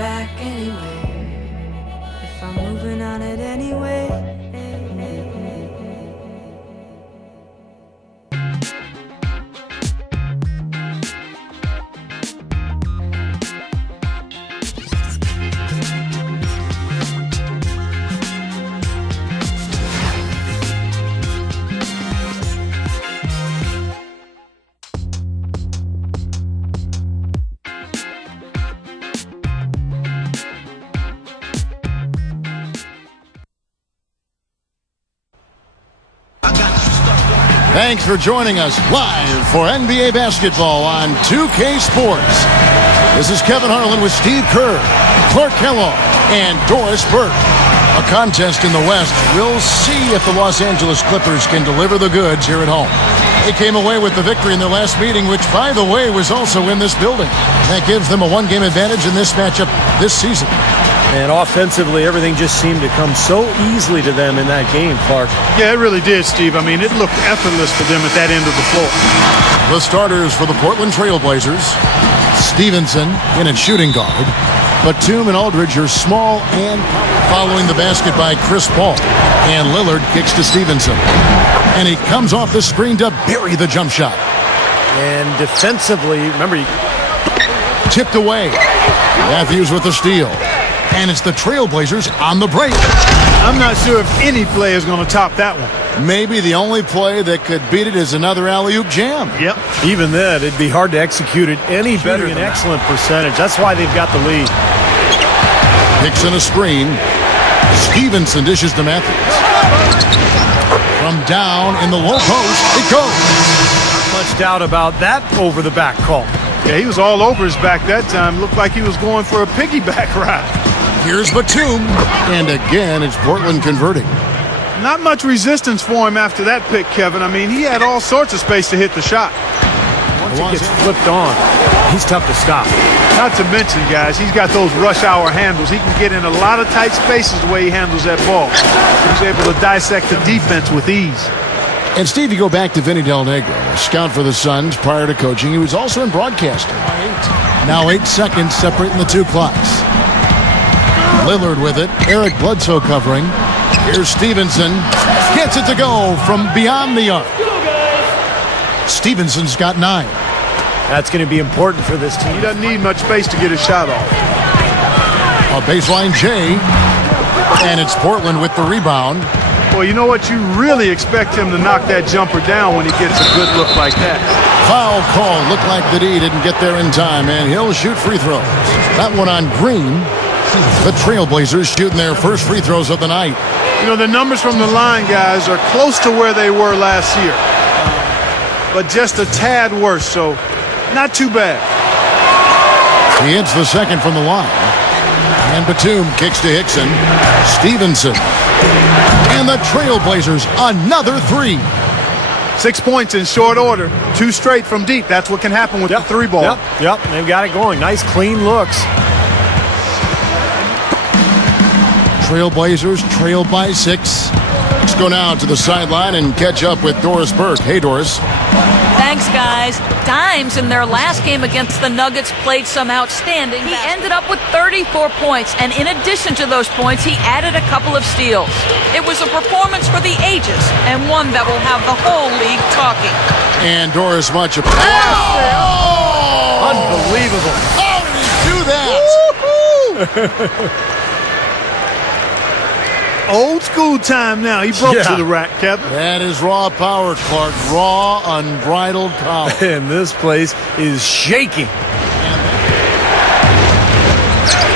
back anyway. If I'm moving on it anyway. Thanks for joining us live for NBA basketball on 2K Sports. This is Kevin Harlan with Steve Kerr, Clark Kellogg, and Doris Burke. A contest in the West. We'll see if the Los Angeles Clippers can deliver the goods here at home. They came away with the victory in their last meeting, which, by the way, was also in this building. That gives them a one-game advantage in this matchup this season. And offensively, everything just seemed to come so easily to them in that game, Clark. Yeah, it really did, Steve. I mean, it looked effortless for them at that end of the floor. The starters for the Portland Trail Blazers. Stevenson in at shooting guard. Batum and Aldridge are small and following the basket by Chris Paul. And Lillard kicks to Stevenson. And he comes off the screen to bury the jump shot. And defensively, remember, tipped away. Matthews with the steal. And it's the Trailblazers on the break. I'm not sure if any play is going to top that one. Maybe the only play that could beat it is another alley-oop jam. Yep. Even then, it'd be hard to execute it any better than an excellent percentage. That's why they've got the lead. Nixon a screen. Stevenson dishes to Matthews. From down in the low post, it goes. Not much doubt about that over-the-back call. Yeah, he was all over his back that time. Looked like he was going for a piggyback ride. Here's Batum. And again, it's Portland converting. Not much resistance for him after that pick, Kevin. I mean, he had all sorts of space to hit the shot. Once he gets flipped on, he's tough to stop. Not to mention, guys, he's got those rush hour handles. He can get in a lot of tight spaces the way he handles that ball. He's able to dissect the defense with ease. And Steve, you go back to Vinny Del Negro, a scout for the Suns prior to coaching. He was also in broadcasting. Now 8 seconds separating the two clocks. Lillard with it. Eric Bledsoe covering. Here's Stevenson. Gets it to go from beyond the arc. Stevenson's got 9. That's going to be important for this team. He doesn't need much space to get his shot off. A baseline J. And it's Portland with the rebound. Well, you know what? You really expect him to knock that jumper down when he gets a good look like that. Foul call. Looked like the D didn't get there in time, and he'll shoot free throws. That one on Green. The Trailblazers shooting their first free throws of the night. You know, the numbers from the line, guys, are close to where they were last year. But just a tad worse, so not too bad. He hits the second from the line. And Batum kicks to Hickson. Stevenson. And the Trailblazers, another 3. 6 points in short order. 2 straight from deep. That's what can happen with the 3 ball. Yep, they've got it going. Nice, clean looks. Trailblazers trail by 6. Let's go now to the sideline and catch up with Doris Burke. Hey, Doris. Thanks, guys. Dimes in their last game against the Nuggets played some outstanding. He ended up with 34 points, and in addition to those points, he added a couple of steals. It was a performance for the ages, and one that will have the whole league talking. And Doris, much Unbelievable. How did he do that? Old school time now. He broke to the rack, Kevin. That is raw power, Clark. Raw, unbridled power. And this place is shaking.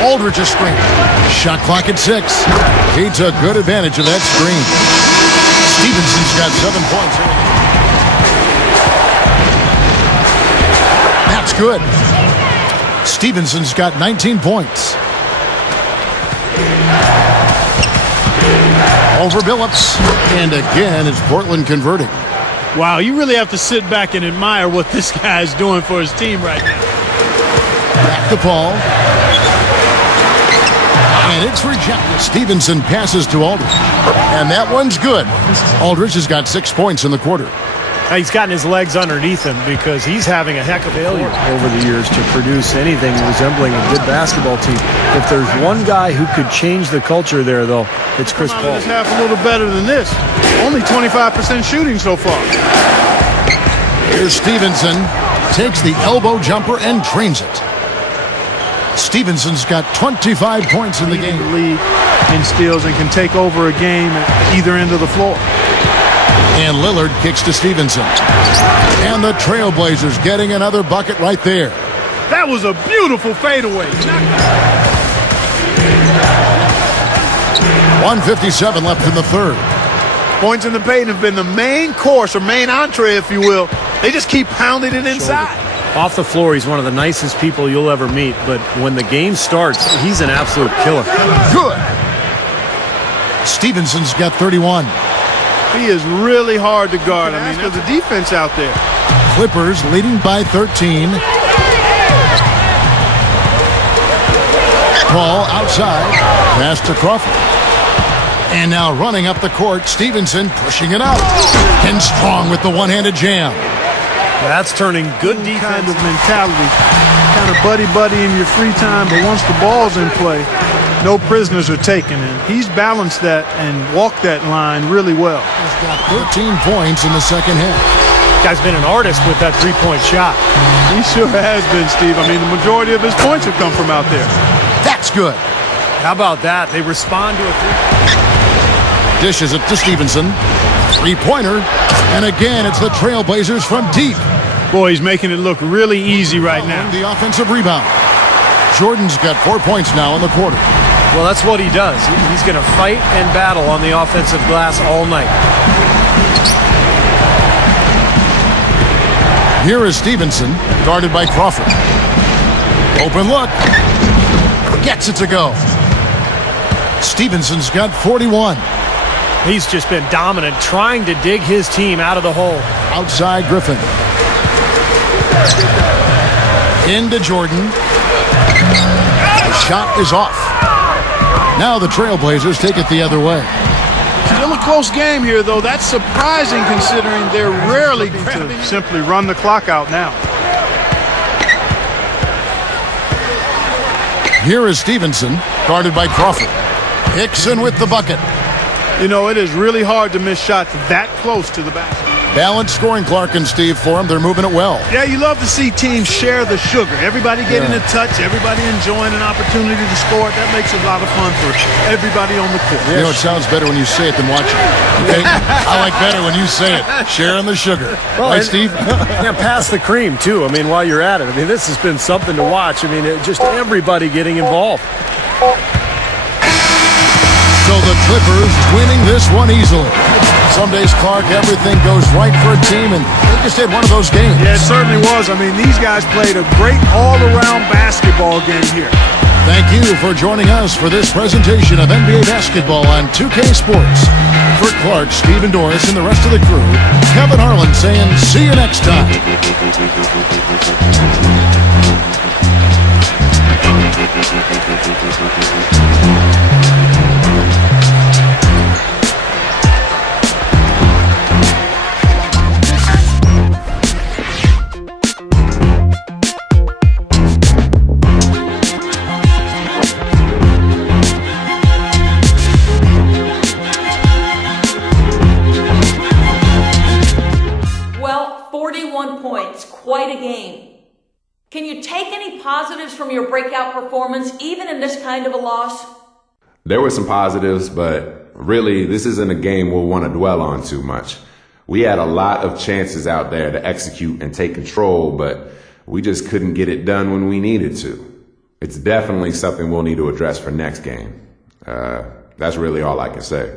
Aldridge a screen. Shot clock at 6. He took good advantage of that screen. Stevenson's got 7 points. That's good. Stevenson's got 19 points. Over Billups. And again, it's Portland converting. Wow, you really have to sit back and admire what this guy is doing for his team right now. Back to Paul. And it's rejected. Stevenson passes to Aldridge. And that one's good. Aldridge has got 6 points in the quarter. He's gotten his legs underneath him because he's having a heck of failure over the years to produce anything resembling a good basketball team. If there's one guy who could change the culture there, though, it's Chris Paul. This half a little better than this. Only 25% shooting so far. Here's Stevenson. Takes the elbow jumper and drains it. Stevenson's got 25 points in the game. Lead in steals and can take over a game at either end of the floor. And Lillard kicks to Stevenson. And the Trailblazers getting another bucket right there. That was a beautiful fadeaway. 1:57 left in the third. Points in the paint have been the main course, or main entree, if you will. They just keep pounding it inside. Off the floor, he's one of the nicest people you'll ever meet, but when the game starts, he's an absolute killer. Good. Stevenson's got 31. He is really hard to guard. I mean, there's a defense out there. Clippers leading by 13. Paul outside. Pass to Crawford. And now running up the court, Stevenson pushing it out. And Strong with the one-handed jam. That's turning good defense. Kind of mentality. Kind of buddy-buddy in your free time, but once the ball's in play, no prisoners are taken. And he's balanced that and walked that line really well. He's got 13 points in the second half. Guy's been an artist with that three-point shot. He sure has been, Steve. I mean, the majority of his points have come from out there. That's good. How about that? They respond to a three. Dishes it to Stevenson. Three-pointer. And again, it's the Trailblazers from deep. Boy, he's making it look really easy right now. The offensive rebound. Jordan's got 4 points now in the quarter. Well, that's what he does. He's going to fight and battle on the offensive glass all night. Here is Stevenson, guarded by Crawford. Open look. Gets it to go. Stevenson's got 41. He's just been dominant, trying to dig his team out of the hole. Outside Griffin. Into Jordan. The shot is off. Now the Trailblazers take it the other way. Still a close game here, though. That's surprising considering they're rarely to simply run the clock out now. Here is Stevenson, guarded by Crawford. Hickson with the bucket. You know, it is really hard to miss shots that close to the basket. Balanced scoring, Clark and Steve, for them. They're moving it well. Yeah, you love to see teams share the sugar. Everybody getting a touch, everybody enjoying an opportunity to score. That makes it a lot of fun for everybody on the court. You know, it sounds better when you say it than watch it. Okay? I like better when you say it. Sharing the sugar. Well, right, Steve? Yeah, pass the cream, too. I mean, while you're at it. I mean, this has been something to watch. I mean, just everybody getting involved. So the Clippers winning this one easily. Some days, Clark, everything goes right for a team, and they just had one of those games. Yeah, it certainly was. I mean, these guys played a great all-around basketball game here. Thank you for joining us for this presentation of NBA basketball on 2K Sports. For Clark, Steve, and Doris, and the rest of the crew, Kevin Harlan saying, see you next time. Quite a game. Can you take any positives from your breakout performance, even in this kind of a loss? There were some positives, but really, this isn't a game we'll want to dwell on too much. We had a lot of chances out there to execute and take control, but we just couldn't get it done when we needed to. It's definitely something we'll need to address for next game. That's really all I can say.